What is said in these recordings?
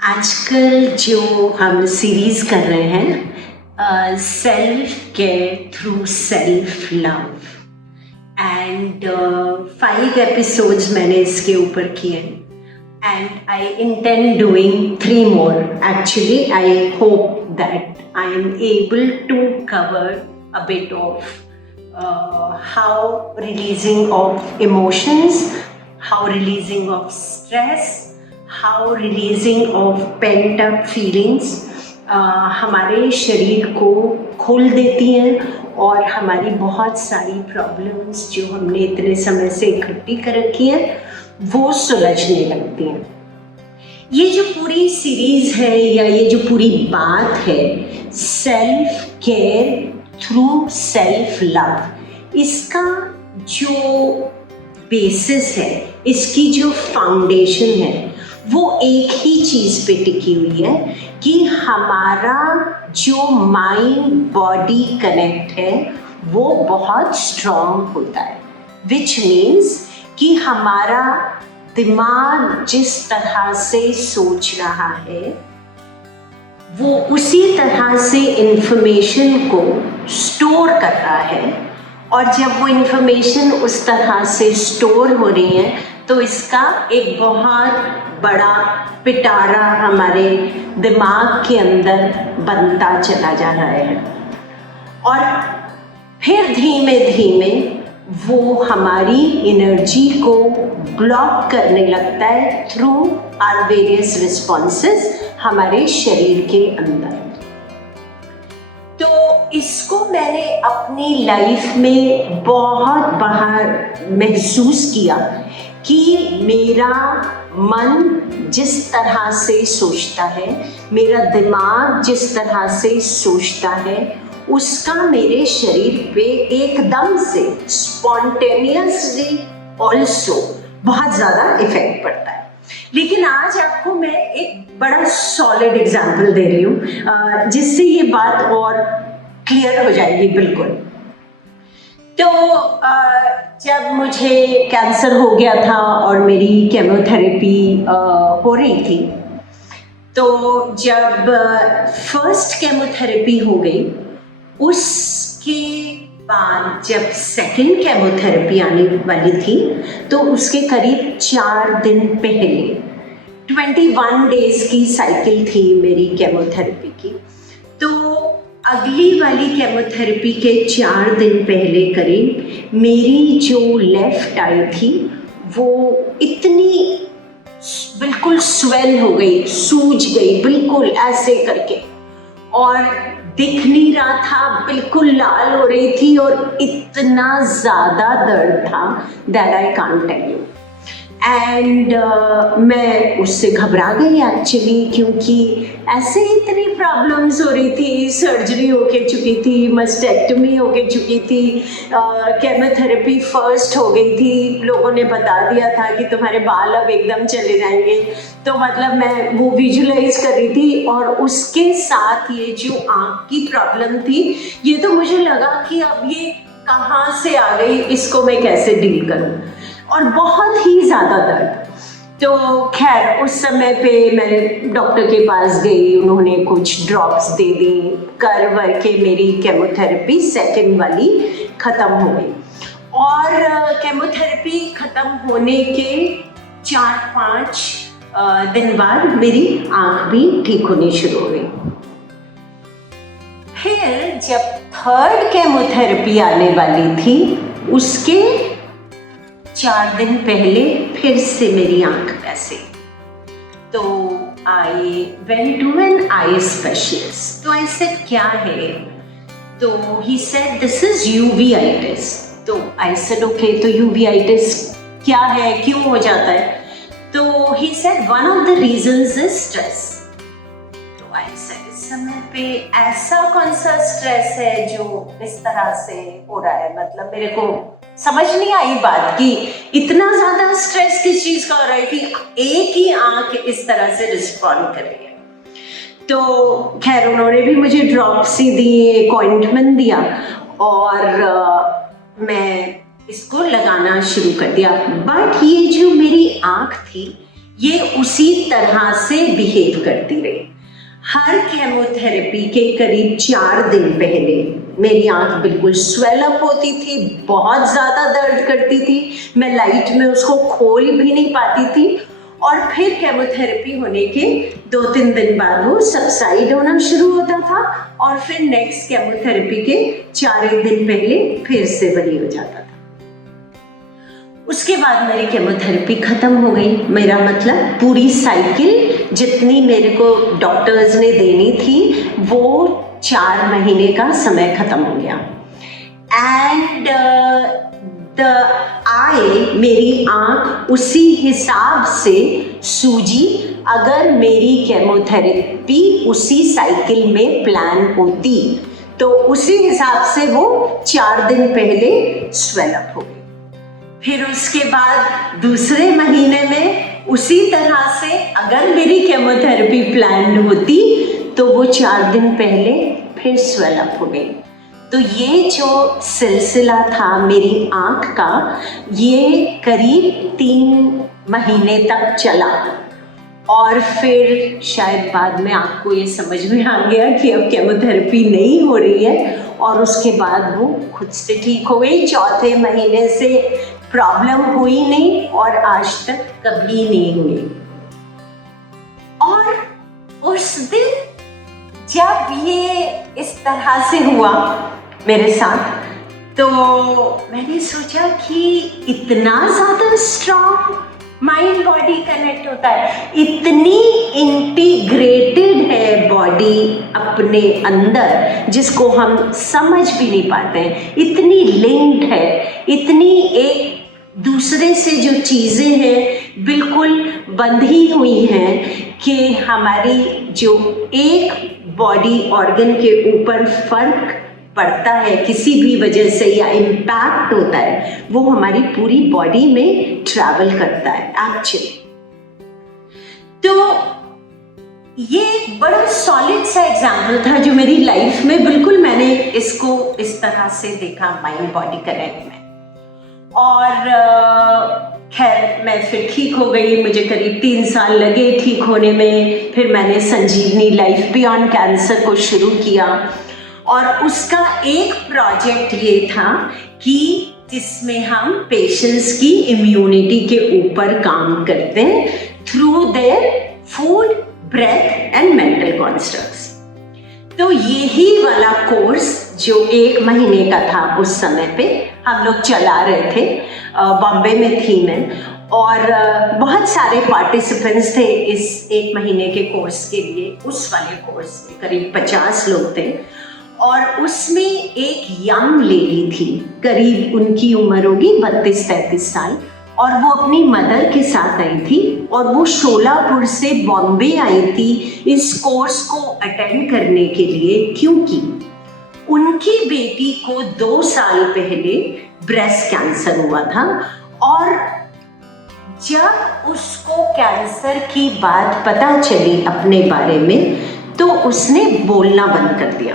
आजकल जो हम सीरीज कर रहे हैं self care through self love and 5 episodes मैंने इसके ऊपर किए and I intend doing 3 more. Actually, I hope that I am able to cover a bit of how releasing of emotions, how releasing of stress, how releasing of pent up feelings हमारे शरीर को खोल देती हैं और हमारी बहुत सारी प्रॉब्लम्स जो हमने इतने समय से इकट्ठी कर रखी हैं वो सुलझने लगती हैं। ये जो पूरी सीरीज है या ये जो पूरी बात है self care through self love, इसका जो बेसिस है, इसकी जो फाउंडेशन है वो एक ही चीज़ पे टिकी हुई है कि हमारा जो माइंड बॉडी कनेक्ट है वो बहुत स्ट्रॉन्ग होता है, विच मीन्स कि हमारा दिमाग जिस तरह से सोच रहा है वो उसी तरह से इंफॉर्मेशन को स्टोर कर रहा है, और जब वो इंफॉर्मेशन उस तरह से स्टोर हो रही है तो इसका एक बहुत बड़ा पिटारा हमारे दिमाग के अंदर बनता चला जा रहा है और फिर धीमे धीमे वो हमारी एनर्जी को ब्लॉक करने लगता है थ्रू आवर वेरियस रिस्पॉन्सेस हमारे शरीर के अंदर। तो इसको मैंने अपनी लाइफ में बहुत बार महसूस किया कि मेरा मन जिस तरह से सोचता है, मेरा दिमाग जिस तरह से सोचता है, उसका मेरे शरीर पे एकदम से स्पॉन्टेनियसली ऑल्सो बहुत ज़्यादा इफेक्ट पड़ता है। लेकिन आज आपको मैं एक बड़ा सॉलिड एग्जाम्पल दे रही हूँ जिससे ये बात और क्लियर हो जाएगी बिल्कुल। तो जब मुझे कैंसर हो गया था और मेरी केमोथेरेपी हो रही थी, तो जब फर्स्ट केमोथेरेपी हो गई उसके बाद जब सेकंड केमोथेरेपी आने वाली थी तो उसके करीब 4 दिन पहले 21 डेज की साइकिल थी मेरी केमोथेरेपी की। तो अगली वाली केमोथेरेपी के 4 दिन पहले करीब मेरी जो लेफ्ट आई थी वो इतनी बिल्कुल स्वेल हो गई, सूज गई बिल्कुल ऐसे करके, और दिख नहीं रहा था, बिल्कुल लाल हो रही थी और इतना ज़्यादा दर्द था that I can't tell you. And मैं उससे घबरा गई एक्चुअली, क्योंकि ऐसे ही इतनी प्रॉब्लम्स हो रही थी, सर्जरी होके चुकी थी, मस्टेक्टमी होके चुकी थी, केमोथेरेपी फर्स्ट हो गई थी, लोगों ने बता दिया था कि तुम्हारे बाल अब एकदम चले जाएंगे। तो मतलब मैं वो विजुलाइज कर रही थी और उसके साथ ये जो आँख की प्रॉब्लम थी, ये तो मुझे लगा कि अब ये कहाँ से आ गई, इसको मैं कैसे डील करूँ, और बहुत ही ज़्यादा दर्द। तो खैर उस समय पे मैं डॉक्टर के पास गई, उन्होंने कुछ ड्रॉप्स दे दी, कर वर के मेरी केमोथेरेपी सेकंड वाली ख़त्म हो गई। और केमोथेरेपी ख़त्म होने के 4-5 दिन बाद मेरी आँख भी ठीक होनी शुरू हो गई। फिर जब थर्ड केमोथेरेपी आने वाली थी उसके 4 दिन पहले फिर से मेरी आँख वैसे। तो I went to an eye specialist. तो ऐसे क्या है, तो he said this is uveitis. तो आई सेड ओके, तो यूवीआइटिस क्या है, क्यों हो जाता है? तो he said one of the reasons is stress. तो आई सेड इस समय पे ऐसा कौन सा स्ट्रेस है जो इस तरह से हो रहा है? मतलब मेरे को समझ नहीं आई बात कि इतना ज़्यादा स्ट्रेस किस चीज़ का हो रहा है कि एक ही आँख इस तरह से रिस्पॉन्ड कर रही है। तो खैर उन्होंने भी मुझे ड्रॉप्स ही दिए, एक ऑइंटमेंट दिया और मैं इसको लगाना शुरू कर दिया। बट ये जो मेरी आँख थी ये उसी तरह से बिहेव करती रही। हर केमोथेरेपी के करीब 4 दिन पहले मेरी आंख बिल्कुल स्वेल अप होती थी, बहुत ज़्यादा दर्द करती थी, मैं लाइट में उसको खोल भी नहीं पाती थी। और फिर केमोथेरेपी होने के 2-3 दिन बाद वो सबसाइड होना शुरू होता था और फिर नेक्स्ट केमोथेरेपी के 4 दिन पहले फिर से वही हो जाता था। उसके बाद मेरी केमोथेरेपी ख़त्म हो गई। मेरा मतलब पूरी साइकिल जितनी मेरे को डॉक्टर्स ने देनी थी वो 4 महीने का समय ख़त्म हो गया। एंड मेरी आँख उसी हिसाब से सूजी। अगर मेरी केमोथेरेपी उसी साइकिल में प्लान होती तो उसी हिसाब से वो 4 दिन पहले स्वेल अप हो गई। फिर उसके बाद दूसरे महीने में उसी तरह से अगर मेरी केमोथेरेपी प्लान होती तो वो 4 दिन पहले फिर स्वेल अप हो गई। तो ये जो सिलसिला था मेरी आँख का, ये करीब 3 महीने तक चला और फिर शायद बाद में आपको ये समझ में आ गया कि अब केमोथेरेपी नहीं हो रही है और उसके बाद वो खुद से ठीक हो गई। 4थे महीने से प्रॉब्लम हुई नहीं और आज तक कभी नहीं हुई। और उस दिन जब ये इस तरह से हुआ मेरे साथ तो मैंने सोचा कि इतना ज़्यादा स्ट्रॉन्ग माइंड बॉडी कनेक्ट होता है, इतनी इंटीग्रेटेड है बॉडी अपने अंदर जिसको हम समझ भी नहीं पाते हैं, इतनी लिंक्ड है, इतनी एक दूसरे से जो चीज़ें हैं बिल्कुल बंधी हुई हैं कि हमारी जो एक बॉडी ऑर्गन के ऊपर फर्क पड़ता है किसी भी वजह से या इम्पैक्ट होता है वो हमारी पूरी बॉडी में ट्रैवल करता है एक्चुअली। तो ये एक बड़ा सॉलिड सा एग्जाम्पल था जो मेरी लाइफ में बिल्कुल मैंने इसको इस तरह से देखा माइंड बॉडी कनेक्ट में। और खैर मैं फिर ठीक हो गई, मुझे करीब 3 साल लगे ठीक होने में। फिर मैंने संजीवनी लाइफ बियॉन्ड कैंसर को शुरू किया और उसका एक प्रोजेक्ट ये था कि जिसमें हम पेशेंट्स की इम्यूनिटी के ऊपर काम करते हैं through their food, breath and mental constructs. तो यही वाला कोर्स जो 1 महीने का था उस समय पे हम लोग चला रहे थे, बॉम्बे में थी मैं और बहुत सारे पार्टिसिपेंट्स थे इस 1 महीने के कोर्स के लिए। उस वाले कोर्स में करीब 50 लोग थे और उसमें एक यंग लेडी थी, करीब उनकी उम्र होगी 32-33 साल और वो अपनी मदर के साथ आई थी और वो शोलापुर से बॉम्बे आई थी इस कोर्स को अटेंड करने के लिए क्योंकि उनकी बेटी को 2 साल पहले ब्रेस्ट कैंसर हुआ था और जब उसको कैंसर की बात पता चली अपने बारे में तो उसने बोलना बंद कर दिया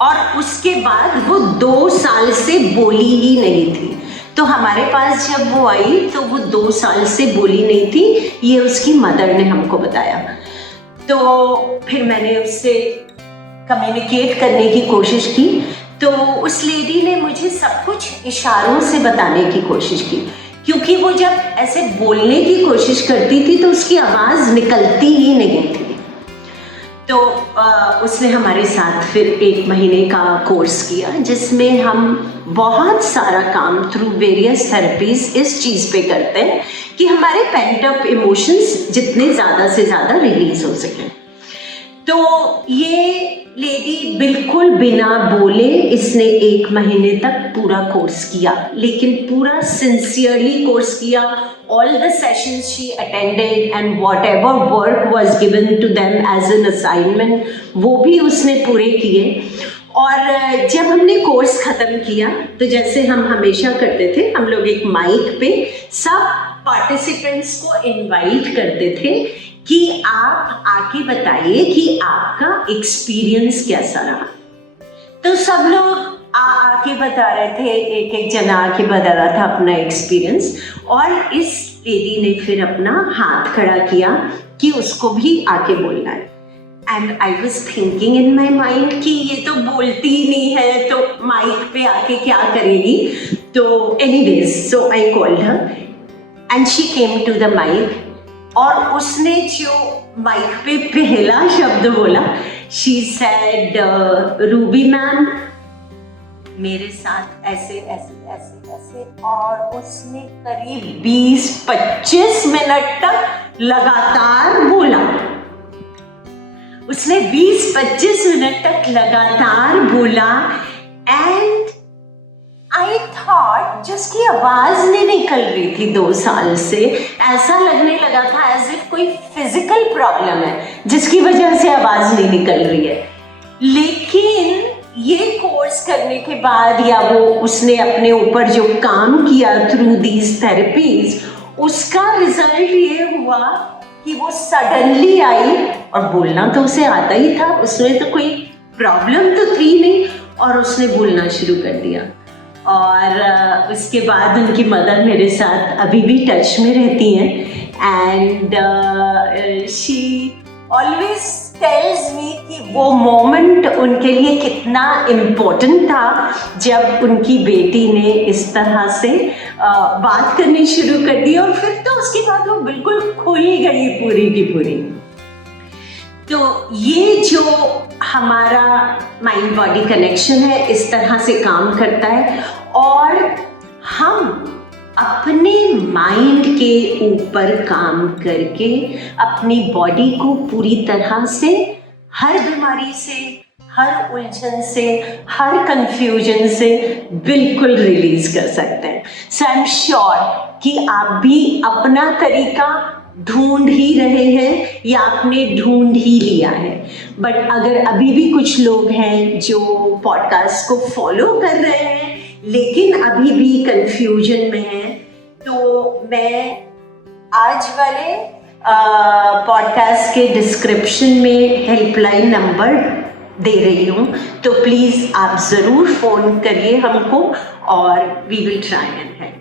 और उसके बाद वो 2 साल से बोली ही नहीं थी। तो हमारे पास जब वो आई तो वो 2 साल से बोली नहीं थी, ये उसकी मदर ने हमको बताया। तो फिर मैंने उससे कम्युनिकेट करने की कोशिश की तो उस लेडी ने मुझे सब कुछ इशारों से बताने की कोशिश की क्योंकि वो जब ऐसे बोलने की कोशिश करती थी तो उसकी आवाज़ निकलती ही नहीं थी। तो उसने हमारे साथ फिर 1 महीने का कोर्स किया जिसमें हम बहुत सारा काम थ्रू वेरियस थेरेपीज इस चीज़ पे करते हैं कि हमारे पेंट अप इमोशंस जितने ज़्यादा से ज़्यादा रिलीज हो सकें। तो ये लेडी बिल्कुल बिना बोले इसने 1 महीने तक पूरा कोर्स किया, लेकिन पूरा सिंसियरली कोर्स किया। All the sessions she attended and whatever work was given to them as an assignment वो भी उसने पूरे किए। और जब हमने कोर्स ख़त्म किया तो जैसे हम हमेशा करते थे, हम लोग एक माइक पे सब पार्टिसिपेंट्स को इनवाइट करते थे कि आप आके बताइए कि आपका एक्सपीरियंस कैसा रहा। तो सब लोग आके बता रहे थे, एक एक जना आके बता रहा था अपना एक्सपीरियंस, और इस लेडी ने फिर अपना हाथ खड़ा किया कि उसको भी आके बोलना है। And I was thinking in my mind कि ये तो बोलती ही नहीं है, तो माइक पे आके क्या करेगी। तो anyways, so I called her and she came to the mic, और उसने जो माइक पे पहला शब्द बोला, शी सेड, रूबी मैम मेरे साथ ऐसे ऐसे ऐसे ऐसे, और उसने करीब 20-25 मिनट तक लगातार बोला। उसने 20-25 मिनट तक लगातार बोला, एंड आई थॉट जिसकी आवाज नहीं निकल रही थी 2 साल से, ऐसा लगने लगा था एज इफ कोई फिजिकल प्रॉब्लम है जिसकी वजह से आवाज नहीं निकल रही है। लेकिन ये कोर्स करने के बाद, या वो उसने अपने ऊपर जो काम किया थ्रू दीज थेरेपीज, उसका रिजल्ट ये हुआ कि वो सडनली आई, और बोलना तो उसे आता ही था, उसमें तो कोई प्रॉब्लम तो थी नहीं, और उसने बोलना शुरू कर दिया। और उसके बाद उनकी मदर मेरे साथ अभी भी टच में रहती हैं, and she always tells me कि वो मोमेंट उनके लिए कितना इम्पोर्टेंट था जब उनकी बेटी ने इस तरह से बात करनी शुरू कर दी, और फिर तो उसके बाद वो बिल्कुल खुल गई पूरी की पूरी। तो ये जो हमारा माइंड बॉडी कनेक्शन है, इस तरह से काम करता है, और हम अपने माइंड के ऊपर काम करके अपनी बॉडी को पूरी तरह से हर बीमारी से, हर उलझन से, हर कंफ्यूजन से बिल्कुल रिलीज कर सकते हैं। सो आई एम श्योर कि आप भी अपना तरीका ढूंढ ही रहे हैं, या आपने ढूंढ ही लिया है। बट अगर अभी भी कुछ लोग हैं जो पॉडकास्ट को फॉलो कर रहे हैं लेकिन अभी भी कंफ्यूजन में हैं, तो मैं आज वाले पॉडकास्ट के डिस्क्रिप्शन में हेल्पलाइन नंबर दे रही हूँ, तो प्लीज़ आप ज़रूर फ़ोन करिए हमको, और we will try and help.